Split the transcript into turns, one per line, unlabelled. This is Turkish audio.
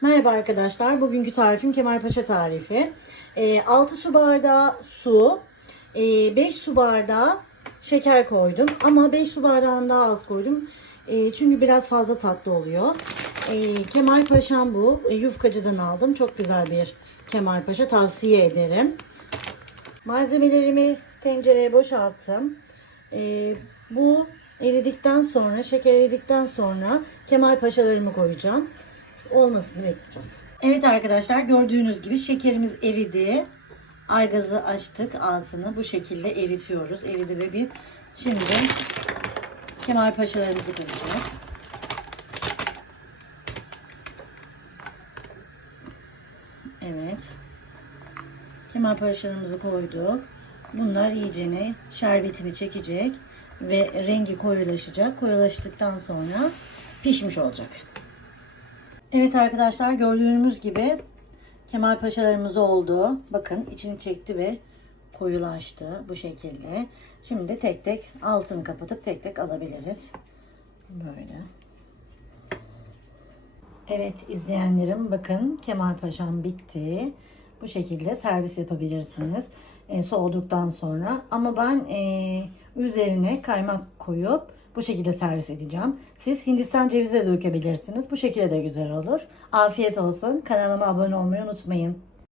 Merhaba arkadaşlar. Bugünkü tarifim Kemalpaşa tarifi. 6 su bardağı su, 5 su bardağı şeker koydum. Ama 5 su bardağından daha az koydum. E, çünkü biraz fazla tatlı oluyor. E, Kemalpaşa'm bu. E, Yufkacı'dan aldım. Çok güzel bir Kemalpaşa. Tavsiye ederim. Malzemelerimi tencereye boşalttım. E, bu eridikten sonra, şeker eridikten sonra Kemal Paşalarımı koyacağım. Olmasını bekleyeceğiz. Evet arkadaşlar gördüğünüz gibi şekerimiz eridi. Aygazı açtık altını bu şekilde eritiyoruz. Eridi ve bir. Şimdi Kemal Paşalarımızı koyacağız. Evet. Kemal Paşalarımızı koyduk. Bunlar iyicene şerbetini çekecek ve rengi koyulaşacak. Koyulaştıktan sonra pişmiş olacak. Evet arkadaşlar gördüğünüz gibi Kemal Paşalarımız oldu. Bakın içini çekti ve koyulaştı bu şekilde. Şimdi tek tek altını kapatıp tek tek alabiliriz. Böyle. Evet izleyenlerim bakın Kemal Paşam bitti. Bu şekilde servis yapabilirsiniz. E, soğuduktan sonra. Ama ben e, üzerine kaymak koyup bu şekilde servis edeceğim. Siz Hindistan cevizi de dökebilirsiniz. Bu şekilde de güzel olur. Afiyet olsun. Kanalıma abone olmayı unutmayın.